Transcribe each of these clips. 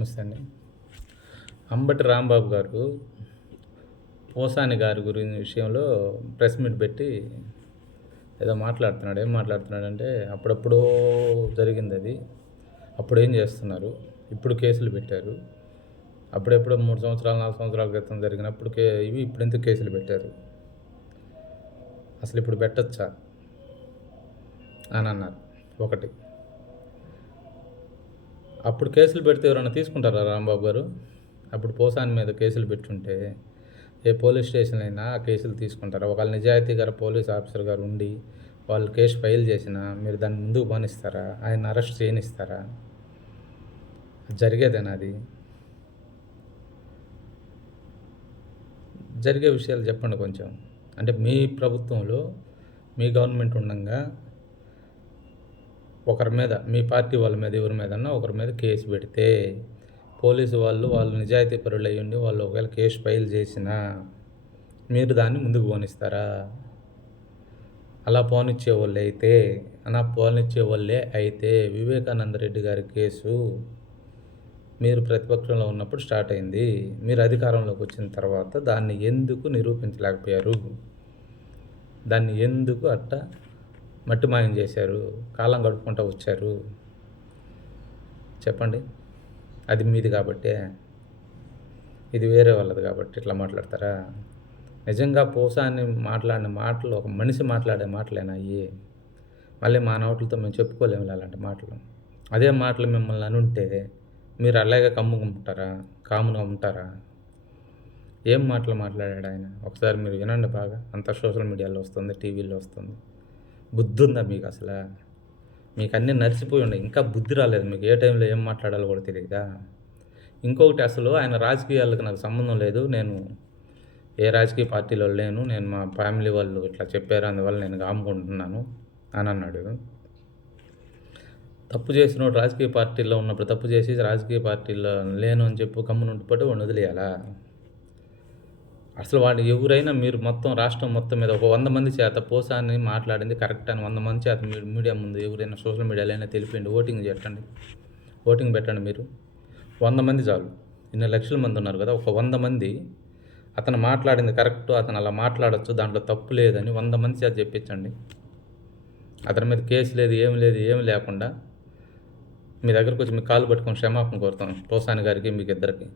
నమస్తే అండి. అంబటి రాంబాబు గారు పోసాని గారి విషయంలో ప్రెస్ మీట్ పెట్టి ఏదో మాట్లాడుతున్నాడు. ఏం మాట్లాడుతున్నాడంటే, అప్పుడెప్పుడో జరిగిందది. అప్పుడేం చేస్తున్నారు? ఇప్పుడు కేసులు పెట్టారు. అప్పుడెప్పుడో 3 సంవత్సరాలు, 4 సంవత్సరాల క్రితం జరిగినప్పుడు ఇప్పుడెందుకు కేసులు పెట్టారు? అసలిప్పుడు పెట్టొచ్చా? అని అన్నారు. ఒకటి. అప్పుడు కేసులు పెడితే ఎవరైనా తీసుకుంటారా రాంబాబు గారు? అప్పుడు పోసాని మీద కేసులు పెట్టుంటే ఏ పోలీస్ స్టేషన్ అయినా ఆ కేసులు తీసుకుంటారా? ఒకవేళ నిజాయితీగల పోలీస్ ఆఫీసర్ గారు ఉండి వాళ్ళు కేసు ఫైల్ చేసినా మీరు దాన్ని ముందుకు పోనిస్తారా? ఆయన అరెస్ట్ చేయనిస్తారా? జరిగేదేనా అది? జరిగే విషయాలు చెప్పండి కొంచెం. అంటే మీ ప్రభుత్వంలో మీ గవర్నమెంట్ ఉండంగా ఒకరి మీద, మీ పార్టీ వాళ్ళ మీద, ఎవరి మీదన్నా ఒకరి మీద కేసు పెడితే పోలీసు వాళ్ళు నిజాయితీ పరులు అయ్యుండి వాళ్ళు ఒకవేళ కేసు ఫైల్ చేసినా మీరు దాన్ని ముందుకు పోనిస్తారా? అలా పోనిచ్చే వాళ్ళే అయితే వివేకానంద రెడ్డి గారి కేసు మీరు ప్రతిపక్షంలో ఉన్నప్పుడు స్టార్ట్ అయింది. మీరు అధికారంలోకి వచ్చిన తర్వాత దాన్ని ఎందుకు నిరూపించలేకపోయారు? దాన్ని ఎందుకు మట్టి మాయం చేశారు? కాలం గడుపుకుంటూ వచ్చారు? చెప్పండి. అది మీది కాబట్టే, ఇది వేరే వాళ్ళది కాబట్టి ఇట్లా మాట్లాడతారా? నిజంగా పోసాని మాట్లాడిన మాటలు ఒక మనిషి మాట్లాడే మాటలేనా అయ్యి? మళ్ళీ మా నోట్లతో మేము చెప్పుకోలేము అలాంటి మాటలు. అదే మాటలు మిమ్మల్ని అనుంటే మీరు అలాగే కాముగా ఉంటారా? ఏం మాటలు మాట్లాడాడు ఆయన? ఒకసారి మీరు వినండి బాగా. అంతా సోషల్ మీడియాలో వస్తుంది, టీవీలో వస్తుంది. బుద్ధి ఉందా మీకు అసలు? మీకు అన్నీ నరిసిపోయి ఉన్నాయి, ఇంకా బుద్ధి రాలేదు మీకు. ఏ టైంలో ఏం మాట్లాడాలో కూడా తెలియదా? ఇంకొకటి, అసలు ఆయన రాజకీయాలకు నాకు సంబంధం లేదు, నేను ఏ రాజకీయ పార్టీలో లేను, నేను మా ఫ్యామిలీ వాళ్ళు ఇట్లా చెప్పారు అందువల్ల నేను కాముకుంటున్నాను అని అన్నాడు. తప్పు చేసినోడు రాజకీయ పార్టీలో ఉన్నప్పుడు తప్పు చేసి రాజకీయ పార్టీలో లేను అని చెప్పి గమ్మునుండిపోతే వాడిని వదిలేయాలా? అసలు వాడు ఎవరైనా మీరు మొత్తం రాష్ట్రం మొత్తం మీద ఒక 100 మంది చేత పోసాని మాట్లాడింది కరెక్ట్ అని 100 మంది చేత మీడియా ముందు ఎవరైనా సోషల్ మీడియాలో అయినా తెలిపండి. ఓటింగ్ పెట్టండి మీరు. 100 మంది చాలు. ఇన్ని లక్షల మంది ఉన్నారు కదా, ఒక 100 మంది అతను మాట్లాడింది కరెక్ట్, అతను అలా మాట్లాడచ్చు, దాంట్లో తప్పు లేదని 100 మంది చేత చెప్పించండి. అతని మీద కేసు లేదు, ఏమి లేకుండా మీ దగ్గరకు వచ్చి మీ కాలు పట్టుకొని క్షమాపణ కోరుతాం పోసాని గారికి, మీకు ఇద్దరికి.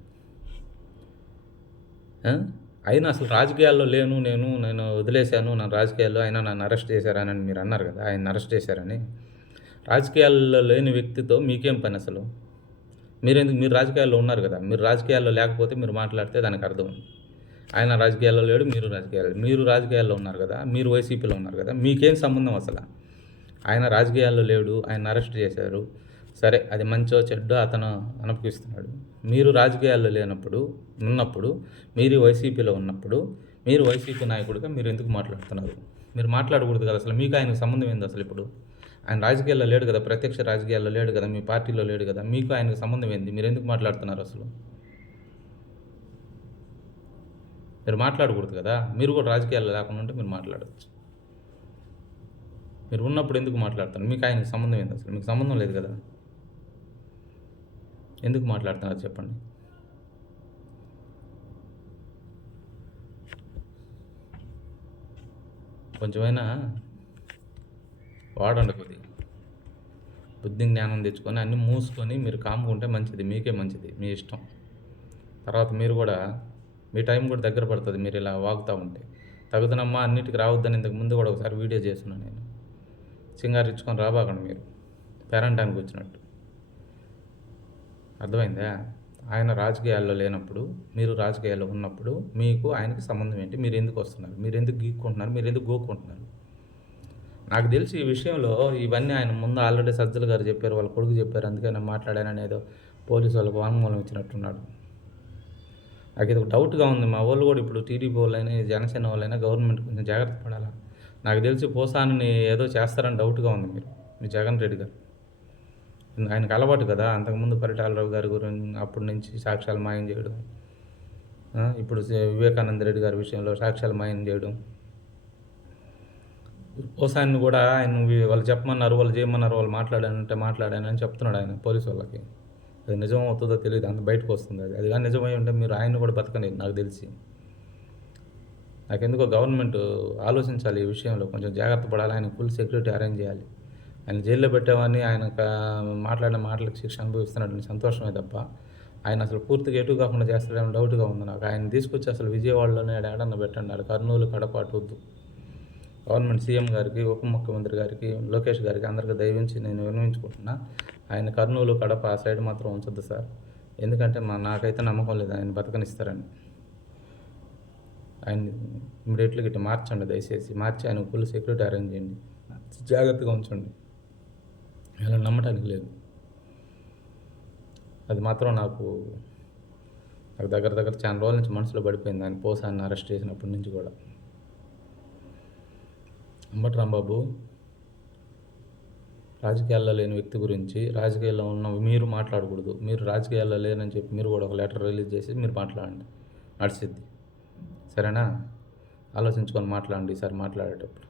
అయినా అసలు రాజకీయాల్లో లేను, నేను వదిలేశాను నన్ను రాజకీయాల్లో, అయినా నన్ను అరెస్ట్ చేశారని మీరు అన్నారు కదా, ఆయన అరెస్ట్ చేశారని. రాజకీయాల్లో లేని వ్యక్తితో మీకేం పని అసలు? మీరు రాజకీయాల్లో ఉన్నారు కదా, మీరు రాజకీయాల్లో లేకపోతే మీరు మాట్లాడితే దానికి అర్థం. ఆయన రాజకీయాల్లో లేడు, మీరు రాజకీయాల్లో ఉన్నారు కదా, మీరు వైసీపీలో ఉన్నారు కదా, మీకేం సంబంధం అసలు? ఆయన రాజకీయాల్లో లేడు, ఆయన అరెస్ట్ చేశారు, సరే అది మంచో చెడ్డో అతను అనుభవిస్తున్నాడు. మీరు రాజకీయాల్లో ఉన్నప్పుడు మీరు వైసీపీలో ఉన్నప్పుడు మీరు వైసీపీ నాయకుడిగా మీరు ఎందుకు మాట్లాడుతున్నారు? మీరు మాట్లాడకూడదు కదా అసలు. మీకు ఆయనకు సంబంధం ఏంది అసలు? ఇప్పుడు ఆయన రాజకీయాల్లో లేడు కదా, ప్రత్యక్ష రాజకీయాల్లో లేడు కదా, మీ పార్టీలో లేడు కదా, మీకు ఆయనకు సంబంధం ఏంది? మీరు ఎందుకు మాట్లాడుతున్నారు అసలు? మీరు మాట్లాడకూడదు కదా. మీరు కూడా రాజకీయాల్లో లేకుండా ఉంటే మీరు మాట్లాడవచ్చు. మీరు ఉన్నప్పుడు ఎందుకు మాట్లాడుతున్నారు? మీకు ఆయనకు సంబంధం ఏంది అసలు? మీకు సంబంధం లేదు కదా, ఎందుకు మాట్లాడుతున్నారు చెప్పండి. కొంచెమైనా వాడండి కొద్దిగా. బుద్ధి జ్ఞానం తెచ్చుకొని అన్నీ మూసుకొని మీరు కాముకుంటే మంచిది, మీకే మంచిది, మీ ఇష్టం. తర్వాత మీరు కూడా మీ టైం కూడా దగ్గర పడుతుంది మీరు ఇలా వాగుతూ ఉంటే. తగుదనమ్మా అన్నిటికీ రావద్దని ఇంతకు ముందు కూడా ఒకసారి వీడియో చేస్తున్నాను నేను. సింగారించుకొని రాబాకండి మీరు పేరంటానికి వచ్చినట్టు. అర్థమైందా? ఆయన రాజకీయాల్లో లేనప్పుడు, మీరు రాజకీయాల్లో ఉన్నప్పుడు మీకు ఆయనకి సంబంధం ఏంటి? మీరు ఎందుకు వస్తున్నారు? మీరు ఎందుకు గీక్కుంటున్నారు? మీరు ఎందుకు గోక్కుంటున్నారు? నాకు తెలిసి ఈ విషయంలో ఇవన్నీ ఆయన ముందు ఆల్రెడీ సజ్జల గారు చెప్పారు, వాళ్ళ కొడుకు చెప్పారు, అందుకే నేను మాట్లాడానని ఏదో పోలీసు వాళ్ళకు వాంగ్మూలం ఇచ్చినట్టున్నాడు. నాకు ఇది ఒక డౌట్గా ఉంది. మా వాళ్ళు కూడా ఇప్పుడు టీడీపీ వాళ్ళైనా జనసేన వాళ్ళైనా గవర్నమెంట్ కొంచెం జాగ్రత్త పడాలా. నాకు తెలిసి పోసాని ఏదో చేస్తారని డౌట్గా ఉంది మీ జగన్ రెడ్డి గారు. ఆయనకు అలవాటు కదా, అంతకుముందు పరిటాలరావు గారి గురించి అప్పటి నుంచి సాక్ష్యాలు మాయం చేయడం, ఇప్పుడు వివేకానంద రెడ్డి గారి విషయంలో సాక్ష్యాలు మాయం చేయడం. పోసాన్ని కూడా ఆయన వాళ్ళు చెప్పమన్నారు, వాళ్ళు చేయమన్నారు, వాళ్ళు మాట్లాడానంటే మాట్లాడానని చెప్తున్నాడు ఆయన పోలీసు వాళ్ళకి. అది నిజం అవుతుందో తెలియదు, అంత బయటకు వస్తుంది అది. అది కానీ నిజమై ఉంటే మీరు ఆయన్ని కూడా బతకనివ్వరు నాకు తెలిసి. నాకెందుకో గవర్నమెంట్ ఆలోచించాలి ఈ విషయంలో. కొంచెం జాగ్రత్త పడాలి. ఆయనకి ఫుల్ సెక్యూరిటీ అరేంజ్ చేయాలి. ఆయన జైల్లో పెట్టామని ఆయన మాట్లాడిన మాటలకి శిక్ష అనుభవిస్తున్నాడని సంతోషమే తప్ప, ఆయన అసలు పూర్తిగా ఎటు కాకుండా చేస్తాడేమో డౌట్‌గా ఉంది నాకు. ఆయన్ని తీసుకొచ్చి అసలు విజయవాడలోనే ఏడన్నా పెట్టండి. ఆడ కర్నూలు, కడప అటు వద్దు. గవర్నమెంట్ సీఎం గారికి, ఉప ముఖ్యమంత్రి గారికి, లోకేష్ గారికి అందరికి దయవుంచి నేను విన్నవించుకుంటున్నా. ఆయన కర్నూలు, కడప ఆ సైడ్ మాత్రం ఉంచొద్దు సార్. ఎందుకంటే నాకైతే నమ్మకం లేదు ఆయన బతకనిస్తారని. ఆయన్ని ఇమ్మీడియేట్‌గా ఇట్లా మార్చండి దయచేసి. మార్చి ఆయనకు ఫుల్ సెక్యూరిటీ అరేంజ్ చేయండి. జాగ్రత్తగా ఉంచండి. ఇలా నమ్మటానికి లేదు. అది మాత్రం నాకు దగ్గర దగ్గర చాలా రోజుల నుంచి మనసులో పడిపోయింది. ఆయన పోసాన్ని అరెస్ట్ చేసినప్పటి నుంచి కూడా. అంబటి రాంబాబు రాజకీయాల్లో లేని వ్యక్తి గురించి రాజకీయాల్లో ఉన్న మీరు మాట్లాడకూడదు. మీరు రాజకీయాల్లో లేనని చెప్పి మీరు కూడా ఒక లెటర్ రిలీజ్ చేసి మీరు మాట్లాడండి, నడిసిద్ది. సరేనా? ఆలోచించుకొని మాట్లాడండి ఈసారి మాట్లాడేటప్పుడు.